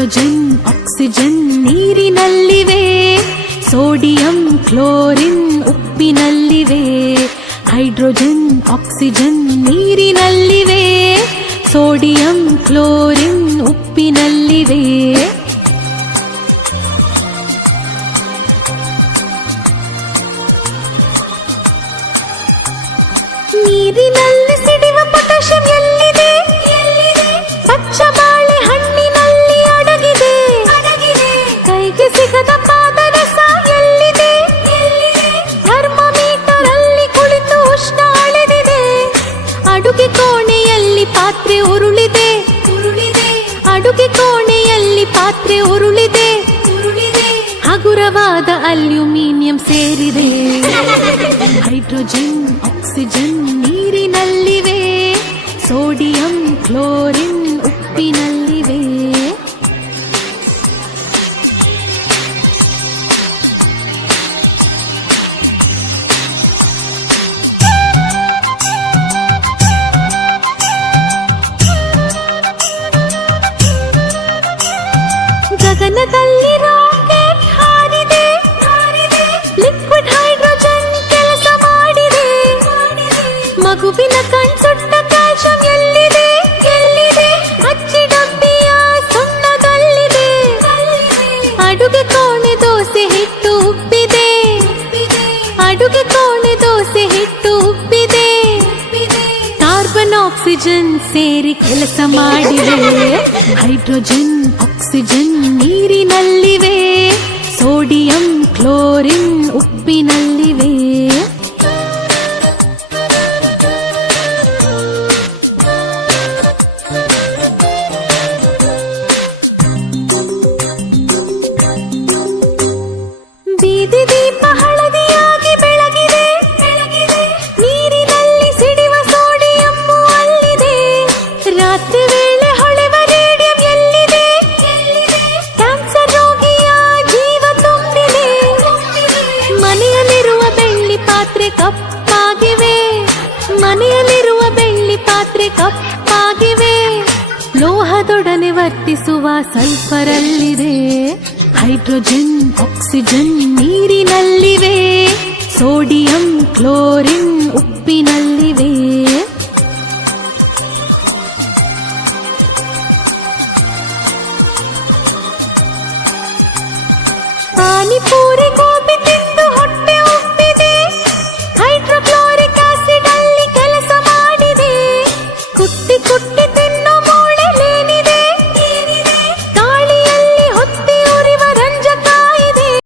Hydrogen oxygen ನೀರಿನಲ್ಲಿವೆ, sodium chlorine ಉಪ್ಪಿನಲ್ಲಿವೆ. Hydrogen oxygen ನೀರಿನಲ್ಲಿವೆ, ಸೋಡಿಯಂ ಕ್ಲೋರಿನ್ ಉಪ್ಪಿನಲ್ಲಿವೆ. ನೀರಿನಲ್ಲಿ ಸಿಡಿವ ಪೊಟ್ಯಾಷಿಯಂ ಎಲ್ಲಿದೆ? ಪಚ್ಚ ಬಾಳೆ ಹಣ್ಣಿನಲ್ಲಿ ಅಡಗಿದೆ. ಕೈಗೆ ಸಿಗದ ಪಾದರಸ ಎಲ್ಲಿದೆ? ಥರ್ಮೋಮೀಟರ್ ಅಲ್ಲಿ ಕುಳಿತು ಉಷ್ಣ ಅಳೆದಿದೆ. ಅಡುಗೆ ಕೋಣೆಯಲ್ಲಿ ಪಾತ್ರೆ ಉರುಳಿದೆ. ಅಡುಗೆ ಕೋಣೆಯಲ್ಲಿ ಪಾತ್ರೆ ಉರುಳಿದೆ. ಹಗುರವಾದ ಅಲ್ಯೂಮಿನಿಯಂ ಸೇರಿದೆ. ಹೈಡ್ರೋಜನ್ ಆಕ್ಸಿಜನ್ ನೀರಿನಲ್ಲಿವೆ, ಸೋಡಿಯಂ ಕ್ಲೋರಿನ್ ಉಪ್ಪಿನಲ್ಲಿವೆ. ಗಗನದಲ್ಲಿ ರಾಕೆಟ್ ಹಾರಿದೆ. ಲಿಕ್ವಿಡ್ ಹೈಡ್ರೋಜನ್ ಕೆಲಸ ಮಾಡಿದೆ. ಮಗುವಿನ ಕಣ್ಸುಟ್ಟ ಕ್ಯಾಲ್ಸಿಯಂ ಎಲ್ಲಿದೆ? ಅಚ್ಚಿ ಡಬ್ಬಿಯ ಸುಣ್ಣದಲ್ಲಿದೆ. ಅಡುಗೆ ಕೋಣೆ ದೋಸೆ ಹಿಟ್ಟು ಉಬ್ಬಿದೆ. ಅಡುಗೆ ಕೋಣೆ ದೋಸೆ ಹಿಟ್ಟು ಉಬ್ಬಿದೆ. ಕಾರ್ಬನ್ ಆಕ್ಸಿಜನ್ ಸೇರಿ ಕೆಲಸ ಮಾಡಿವೆ. ಹೈಡ್ರೋಜನ್ ಆಕ್ಸಿಜನ್ ನೀರಿನಲ್ಲಿವೆ, ಸೋಡಿಯಂ ಕ್ಲೋರಿನ್ ಉಪ್ಪಿನಲ್ಲಿವೆ. ಬೀದಿ ದೀಪ ಹಳದಿಯಾಗಿ ಬೆಳಗಿದೆ. ನೀರಿನಲ್ಲಿ ಸಿಡಿವ ಸೋಡಿಯಂ ಅಲ್ಲಿದೆ. ರಾತ್ರಿ ವೇಳೆ ಹೊಳೆವ ರೇಡಿಯಂ ಎಲ್ಲಿದೆ? ಕ್ಯಾನ್ಸರ್ ರೋಗಿಯ ಜೀವ ತುಂಬಿದೆ. ಮನೆಯಲ್ಲಿರುವ ಬೆಳ್ಳಿ ಪಾತ್ರೆ ಕಪ್ಪಾಗಿವೆ. ಮನೆಯಲ್ಲಿರುವ ಬೆಳ್ಳಿ ಪಾತ್ರೆ ಕಪ್ಪಾಗಿವೆ. ಲೋಹದೊಡನೆ ವರ್ತಿಸುವ ಸಲ್ಫರ್ ಅಲ್ಲಿದೆ. ಹೈಡ್ರೋಜನ್ ಆಕ್ಸಿಜನ್ ನೀರಿನಲ್ಲಿವೆ, ಸೋಡಿಯಂ ಕ್ಲೋರಿನ್ ಉಪ್ಪಿನಲ್ಲಿವೆ. ಪಾನಿಪೂರಿ